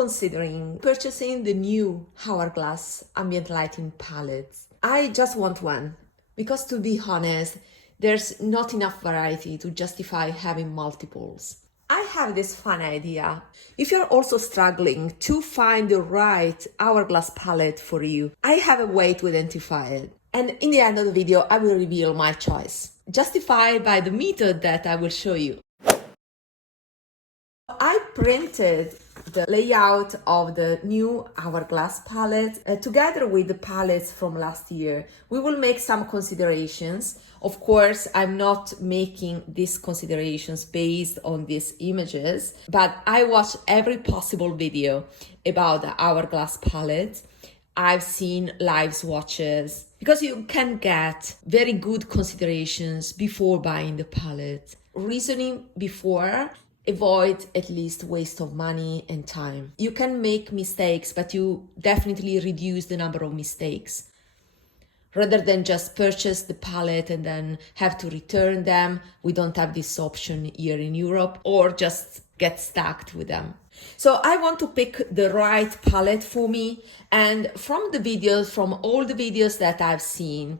considering purchasing the new Hourglass ambient lighting palettes. I just want one because, to be honest, there's not enough variety to justify having multiples. I have this fun idea. If you're also struggling to find the right Hourglass palette for you, I have a way to identify it. And in the end of the video, I will reveal my choice, justified by the method that I will show you. I printed the layout of the new Hourglass palette together with the palettes from last year. We will make some considerations. Of course, I'm not making these considerations based on these images, but I watched every possible video about the Hourglass palette. I've seen live swatches because you can get very good considerations before buying the palette. Reasoning before, avoid at least waste of money and time. You can make mistakes, but you definitely reduce the number of mistakes. Rather than just purchase the palette and then have to return them, we don't have this option here in Europe, or just get stuck with them. So I want to pick the right palette for me, and from all the videos that I've seen,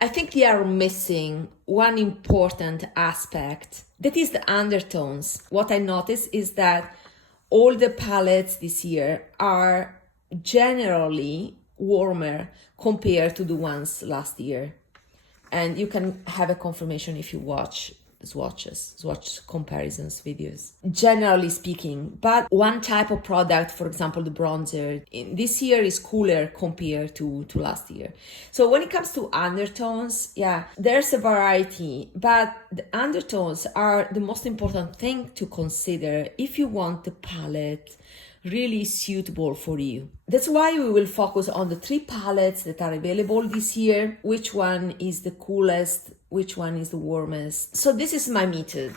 I think they are missing one important aspect, that is the undertones. What I noticed is that all the palettes this year are generally warmer compared to the ones last year. And you can have a confirmation if you watch swatch comparisons videos, generally speaking. But one type of product, for example, the bronzer, this year is cooler compared to last year. So when it comes to undertones, yeah, there's a variety, but the undertones are the most important thing to consider if you want the palette really suitable for you. That's why we will focus on the 3 palettes that are available this year. Which one is the coolest? Which one is the warmest? So this is my method.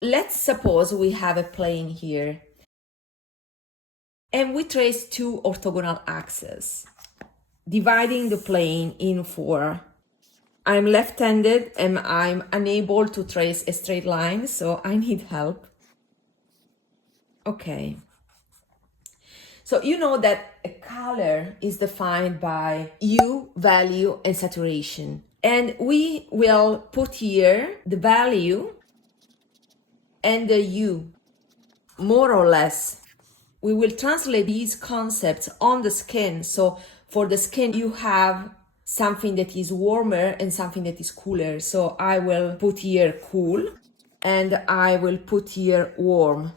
Let's suppose we have a plane here and we trace 2 orthogonal axes, dividing the plane in 4. I'm left-handed and I'm unable to trace a straight line, so I need help. Okay. So you know that a color is defined by hue, value, and saturation. And we will put here the value and the hue, more or less. We will translate these concepts on the skin. So for the skin, you have something that is warmer and something that is cooler. So I will put here cool and I will put here warm.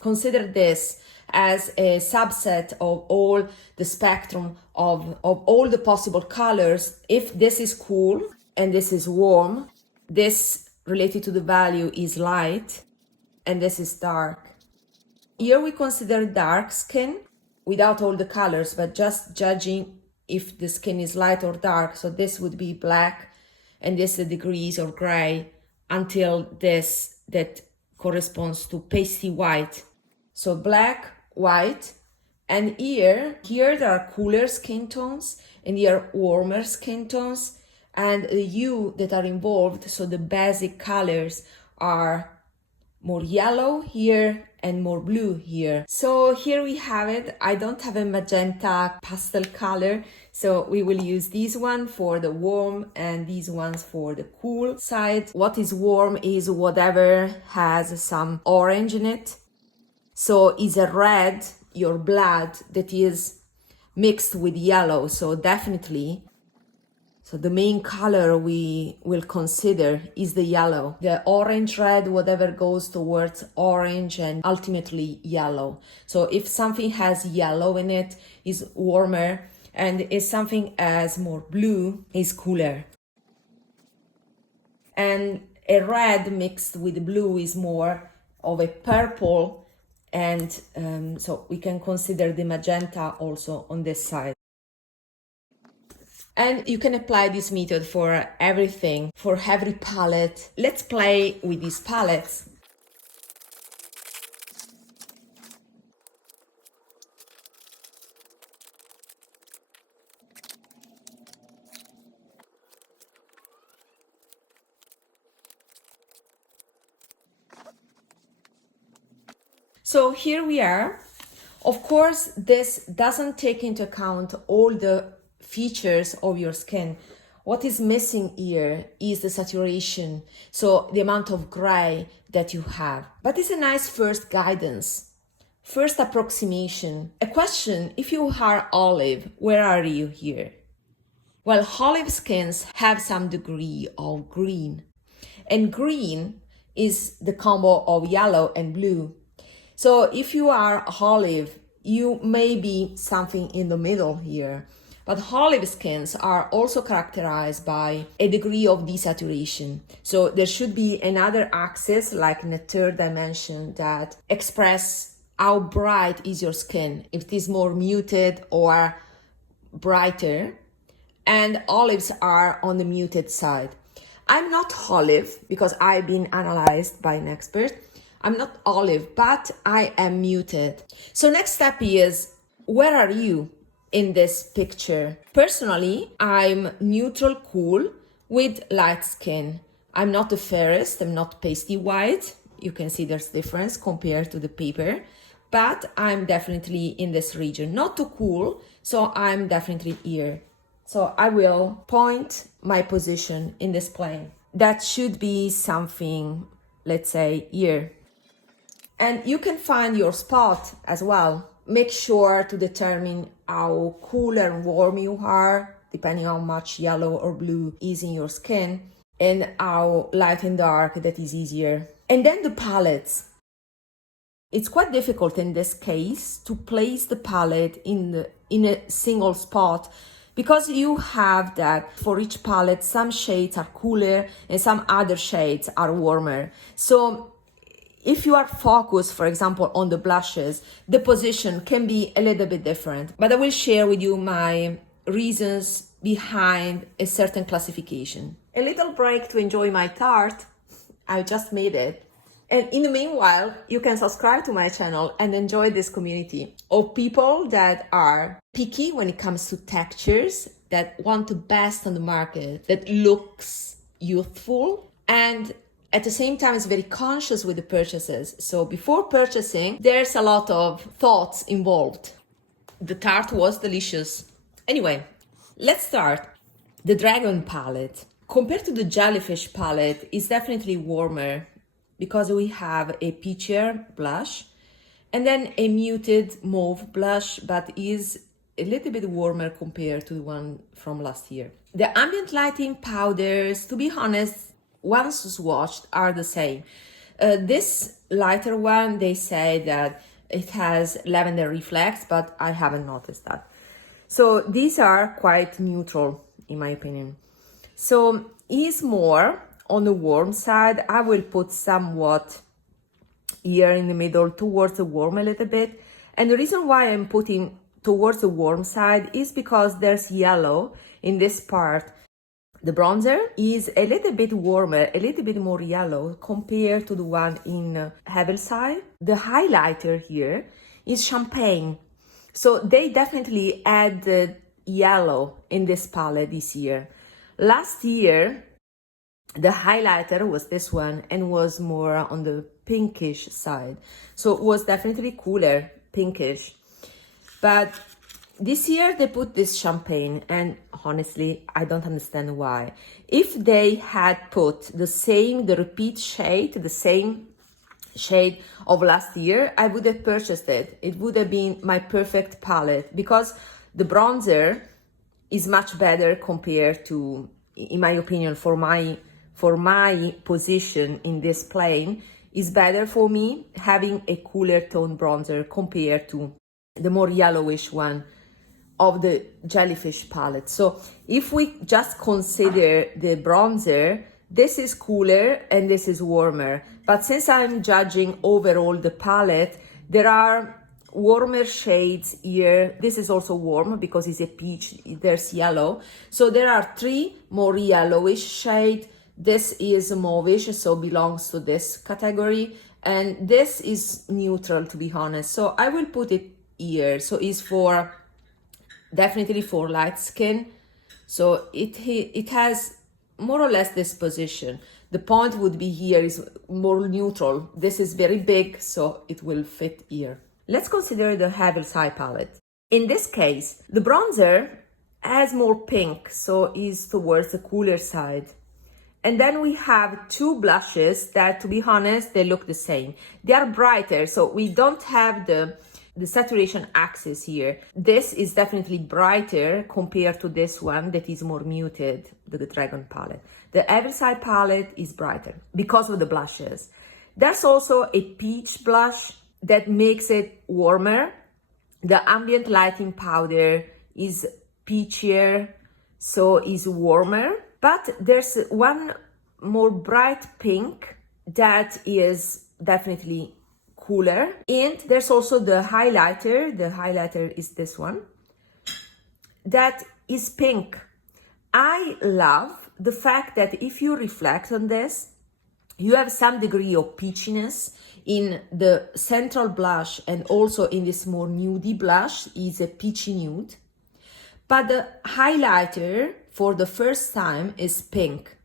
Consider this as a subset of all the spectrum of all the possible colors. If this is cool and this is warm, this related to the value is light, and this is dark. Here we consider dark skin without all the colors, but just judging if the skin is light or dark. So this would be black, and this the degrees or gray, until this that corresponds to pasty white. So black, white, and here there are cooler skin tones and here are warmer skin tones, and the hue that are involved, so the basic colors are more yellow here and more blue here. So here we have it. I don't have a magenta pastel color, so we will use this one for the warm and these ones for the cool side. What is warm is whatever has some orange in it. So is a red your blood that is mixed with yellow. So definitely, so the main color we will consider is the yellow. The orange, red, whatever goes towards orange and ultimately yellow. So if something has yellow in it, is warmer, and if something has more blue, is cooler. And a red mixed with blue is more of a purple, and so we can consider the magenta also on this side. And you can apply this method for everything, for every palette. Let's play with these palettes. So here we are. Of course, this doesn't take into account all the features of your skin. What is missing here is the saturation, so the amount of gray that you have. But it's a nice first guidance, first approximation. A question: if you are olive, where are you here? Well, olive skins have some degree of green, and green is the combo of yellow and blue. So if you are olive, you may be something in the middle here. But olive skins are also characterized by a degree of desaturation. So there should be another axis, like in a third dimension, that express how bright is your skin, if it is more muted or brighter. And olives are on the muted side. I'm not olive because I've been analyzed by an expert. I'm not olive, but I am muted. So next step is, where are you in this picture? Personally, I'm neutral cool with light skin. I'm not the fairest, I'm not pasty white. You can see there's difference compared to the paper, but I'm definitely in this region. Not too cool, so I'm definitely here. So I will point my position in this plane. That should be something, let's say, here. And you can find your spot as well. Make sure to determine how cool and warm you are, depending on how much yellow or blue is in your skin, and how light and dark that is easier. And then the palettes. It's quite difficult in this case to place the palette in a single spot, because you have that for each palette, some shades are cooler and some other shades are warmer. So if you are focused, for example, on the blushes, the position can be a little bit different. But I will share with you my reasons behind a certain classification. A little break to enjoy my Tart. I just made it. And in the meanwhile, you can subscribe to my channel and enjoy this community of people that are picky when it comes to textures, that want the best on the market, that looks youthful, and at the same time is very conscious with the purchases. So before purchasing, there's a lot of thoughts involved. The Tart was delicious. Anyway, let's start. The Dragon palette, compared to the Jellyfish palette, is definitely warmer, because we have a peachier blush and then a muted mauve blush, but is a little bit warmer compared to the one from last year. The ambient lighting powders, to be honest, once swatched, are the same. This lighter one, they say that it has lavender reflex, but I haven't noticed that. So these are quite neutral, in my opinion. So is more on the warm side. I will put somewhat here in the middle towards the warm a little bit. And the reason why I'm putting towards the warm side is because there's yellow in this part. The bronzer is a little bit warmer, a little bit more yellow compared to the one in Heaven side. The highlighter here is champagne. So they definitely added yellow in this palette this year. Last year, the highlighter was this one and was more on the pinkish side. So it was definitely cooler, pinkish. But this year they put this champagne, and honestly, I don't understand why. If they had put the repeat shade, the same shade of last year, I would have purchased it. It would have been my perfect palette, because the bronzer is much better compared to, in my opinion, for my position in this plane, is better for me having a cooler tone bronzer compared to the more yellowish one of the Jellyfish palette. So if we just consider the bronzer, this is cooler and this is warmer. But since I'm judging overall the palette, there are warmer shades here. This is also warm because it's a peach, there's yellow. So there are 3 more yellowish shades. This is mauvish, so belongs to this category. And this is neutral, to be honest. So I will put it here. So it's definitely for light skin. So it has more or less this position. The point would be here is more neutral. This is very big, so it will fit here. Let's consider the Havel's Eye palette. In this case, the bronzer has more pink, so is towards the cooler side. And then we have two blushes that, to be honest, they look the same. They are brighter, so we don't have the saturation axis here. This is definitely brighter compared to this one that is more muted, the Dragon palette. The Havel's Eye palette is brighter because of the blushes. There's also a peach blush that makes it warmer. The Ambient lighting powder is peachier, so is warmer. But there's one more bright pink that is definitely cooler. And there's also the highlighter. The highlighter is this one. That is pink. I love the fact that if you reflect on this, you have some degree of peachiness in the central blush, and also in this more nudie blush is a peachy nude. But the highlighter for the first time is pink.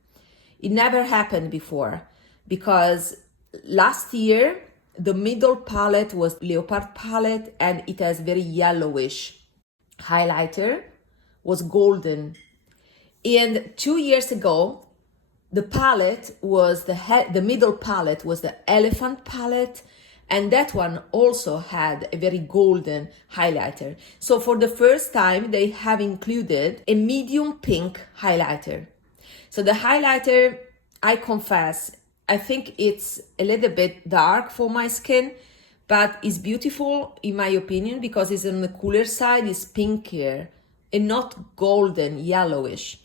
It never happened before, because last year the middle palette was Leopard palette and it has very yellowish highlighter, was golden. And 2 years ago, the palette was the middle palette was the Elephant palette, and that one also had a very golden highlighter. So for the first time, they have included a medium pink highlighter. So the highlighter, I confess, I think it's a little bit dark for my skin, but it's beautiful in my opinion because it's on the cooler side, it's pinkier and not golden, yellowish.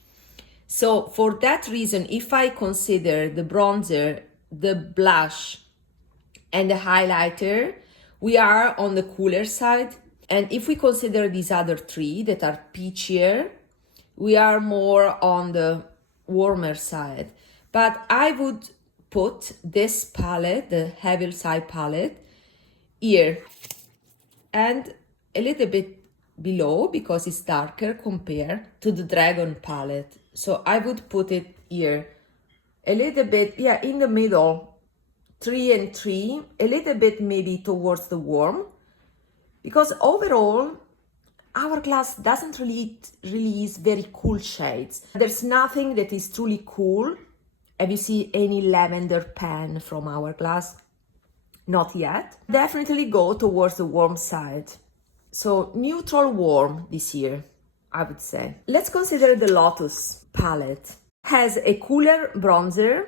So for that reason, if I consider the bronzer, the blush, and the highlighter, we are on the cooler side. And if we consider these other three that are peachier, we are more on the warmer side. But I would put this palette, the Havel's Eye palette, here and a little bit below because it's darker compared to the Dragon palette. So I would put it here a little bit, yeah, in the middle, 3 and 3, a little bit maybe towards the warm, because overall Hourglass doesn't really release very cool shades. There's nothing that is truly cool. Have you seen any lavender pen from Hourglass? Not yet. Definitely go towards the warm side. So neutral warm this year, I would say. Let's consider the Lotus palette. Has a cooler bronzer.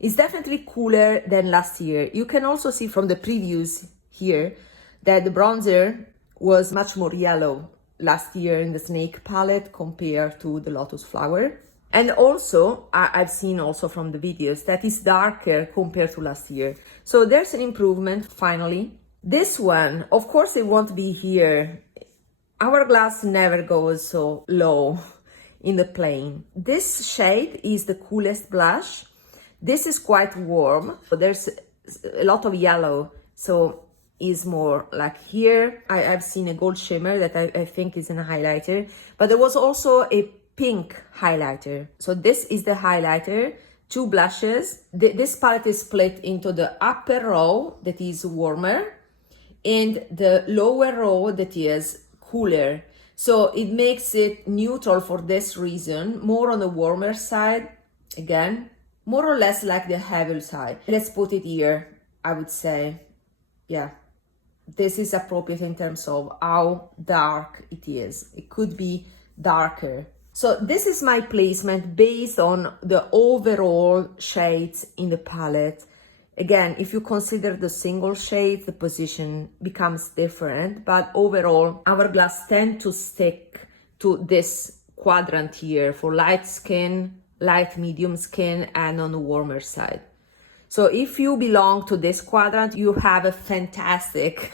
It's definitely cooler than last year. You can also see from the previews here that the bronzer was much more yellow last year in the Snake palette compared to the Lotus Flower. And also, I've seen also from the videos that it's darker compared to last year. So there's an improvement finally. This one, of course it won't be here. Hourglass never goes so low in the plane. This shade is the coolest blush. This is quite warm. There's a lot of yellow, so is more like here. I've seen a gold shimmer that I think is a highlighter, but there was also a pink highlighter. So this is the highlighter, two blushes. This palette is split into the upper row that is warmer and the lower row that is cooler. So it makes it neutral for this reason, more on the warmer side. Again, more or less like the Havel's Eye. Let's put it here, I would say. Yeah, this is appropriate in terms of how dark it is. It could be darker. So this is my placement based on the overall shades in the palette. Again, if you consider the single shades, the position becomes different, but overall, Hourglass tend to stick to this quadrant here for light skin, light medium skin, and on the warmer side. So if you belong to this quadrant, you have a fantastic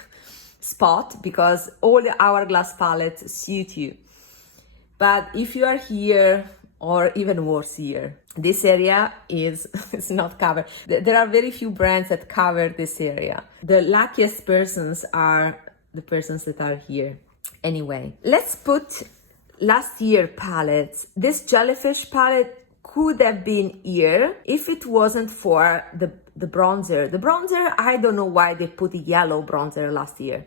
spot because all the Hourglass palettes suit you. But if you are here, or even worse here, this area is not covered. There are very few brands that cover this area. The luckiest persons are the persons that are here. Anyway, let's put last year palettes. This Jellyfish palette could have been here if it wasn't for the bronzer. The bronzer, I don't know why they put the yellow bronzer last year.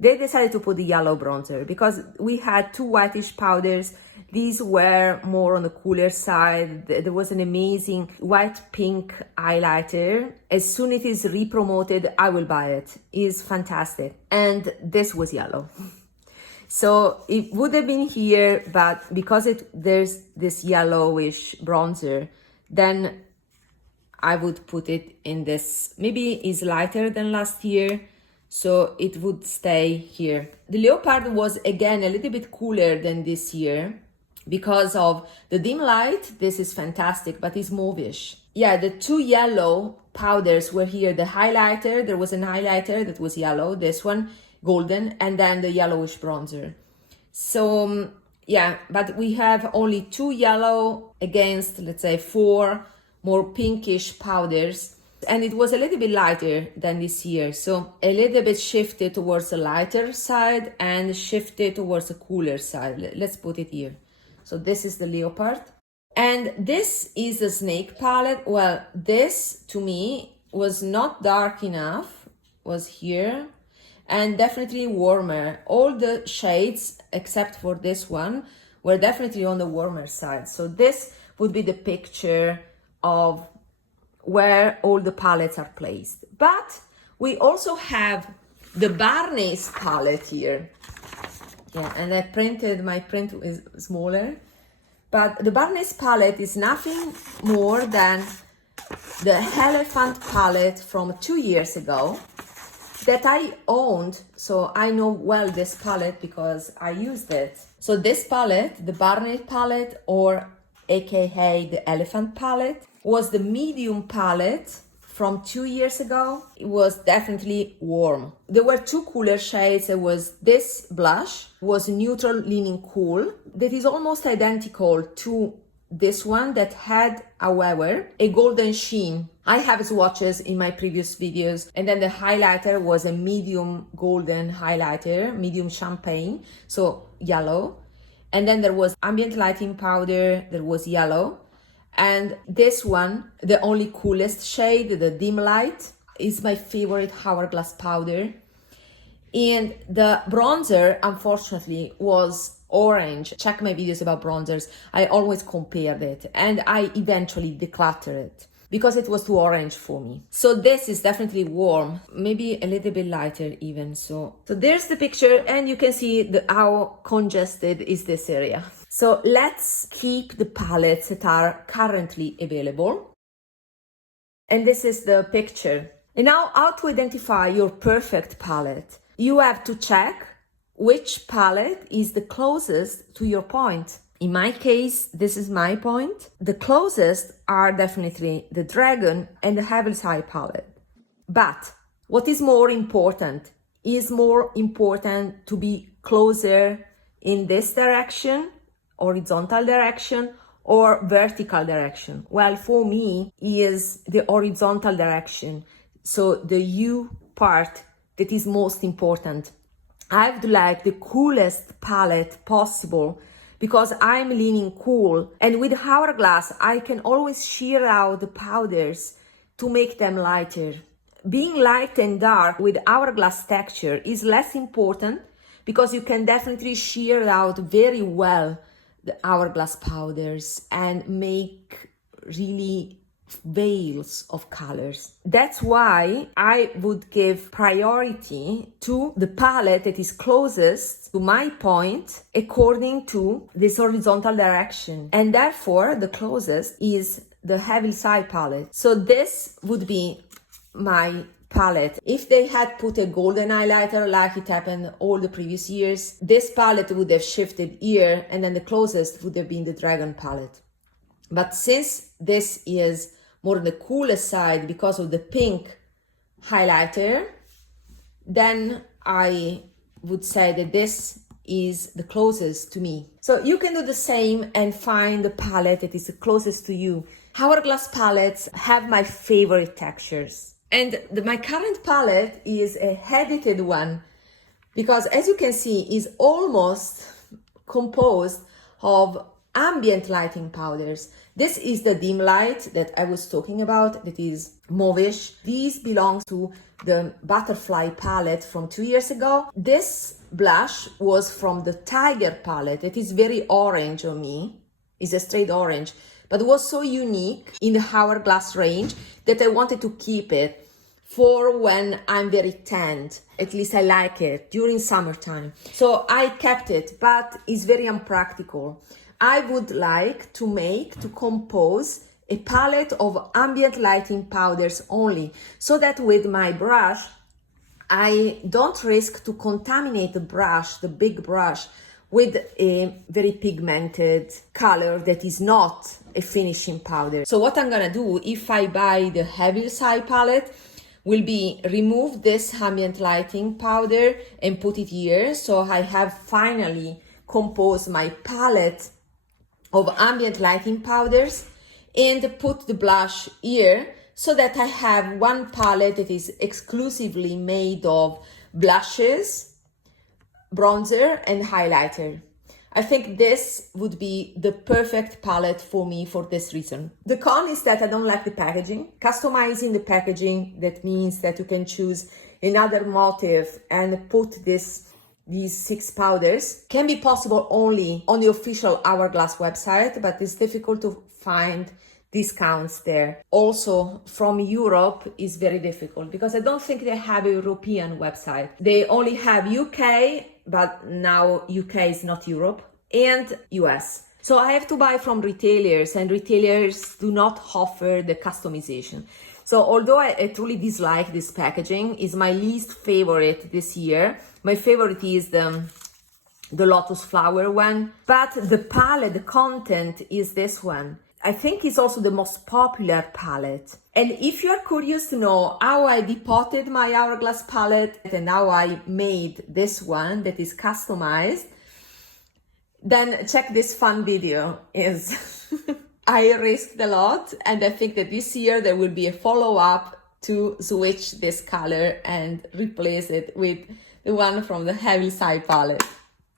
They decided to put the yellow bronzer because we had two whitish powders. These were more on the cooler side. There was an amazing white pink highlighter. As soon as it is re-promoted, I will buy it. It's fantastic. And this was yellow. So it would have been here, but because there's this yellowish bronzer, then I would put it in this. Maybe it's lighter than last year, so it would stay here. The leopard was again a little bit cooler than this year because of the dim light. This is fantastic, but it's mauvish. Yeah, the two yellow powders were here. The highlighter, there was an highlighter that was yellow, this one golden, and then the yellowish bronzer. So yeah, but we have only two yellow against, let's say, 4 more pinkish powders, and it was a little bit lighter than this year, so a little bit shifted towards the lighter side and shifted towards the cooler side. Let's put it here. So this is the leopard, and this is the snake palette. Well, this to me was not dark enough, was here, and definitely warmer. All the shades except for this one were definitely on the warmer side. So this would be the picture of where all the palettes are placed. But we also have the Barney's palette here. Yeah, and I printed, my print is smaller. But the Barney's palette is nothing more than the elephant palette from 2 years ago that I owned, so I know well this palette because I used it. So this palette, the Barney palette, or aka the elephant palette, was the medium palette from 2 years ago. It was definitely warm. There were two cooler shades. There was this blush, was neutral leaning cool, that is almost identical to this one that had, however, a golden sheen. I have swatches in my previous videos, and then the highlighter was a medium golden highlighter, medium champagne, so yellow. And then there was ambient lighting powder, there was yellow. And this one, the only coolest shade, the dim light, is my favorite Hourglass powder. And the bronzer, unfortunately, was orange. Check my videos about bronzers. I always compared it, and I eventually decluttered it because it was too orange for me. So this is definitely warm, maybe a little bit lighter even. So there's the picture, and you can see how congested is this area. So let's keep the palettes that are currently available. And this is the picture. And now, how to identify your perfect palette? You have to check which palette is the closest to your point. In my case, this is my point. The closest are definitely the Dragon and the Heaven's Eye palette. But what is more important? Is more important to be closer in this direction, horizontal direction, or vertical direction? Well, for me, is the horizontal direction. So the U part that is most important. I would like the coolest palette possible because I'm leaning cool. And with Hourglass, I can always shear out the powders to make them lighter. Being light and dark with Hourglass texture is less important because you can definitely shear out very well the Hourglass powders and make really veils of colors. That's why I would give priority to the palette that is closest to my point according to this horizontal direction, and therefore the closest is the Heaven's Eye palette. So this would be my palette. If they had put a golden highlighter like it happened all the previous years, this palette would have shifted here, and then the closest would have been the Dragon palette. But since this is more on the cooler side because of the pink highlighter, then I would say that this is the closest to me. So you can do the same and find the palette that is the closest to you. Hourglass palettes have my favorite textures. And my current palette is a edited one because, as you can see, is almost composed of ambient lighting powders. This is the dim light that I was talking about, that is mauvish. These belong to the Butterfly palette from 2 years ago. This blush was from the Tiger palette. It is very orange on me. It's a straight orange, but it was so unique in the Hourglass range that I wanted to keep it for when I'm very tanned. At least I like it during summertime. So I kept it, but it's very unpractical. I would like to compose a palette of ambient lighting powders only, so that with my brush, I don't risk to contaminate the brush, the big brush, with a very pigmented color that is not a finishing powder. So what I'm gonna do if I buy the Heavy Side palette will be remove this ambient lighting powder and put it here. So I have finally composed my palette of ambient lighting powders and put the blush here, so that I have one palette that is exclusively made of blushes, bronzer and highlighter. I think this would be the perfect palette for me for this reason. The con is that I don't like the packaging. Customizing the packaging, that means that you can choose another motif and put these 6 powders, can be possible only on the official Hourglass website, but it's difficult to find discounts there. Also from Europe is very difficult because I don't think they have a European website. They only have UK, but now UK is not Europe, and US. So I have to buy from retailers, and retailers do not offer the customization. So although I truly dislike this packaging, is my least favorite this year. My favorite is the Lotus flower one, but the palette, the content is this one. I think it's also the most popular palette. And if you're curious to know how I depotted my Hourglass palette and how I made this one that is customized, then check this fun video. I risked a lot, and I think that this year there will be a follow-up to switch this color and replace it with the one from the Heavy Side palette.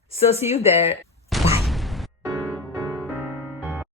So see you there.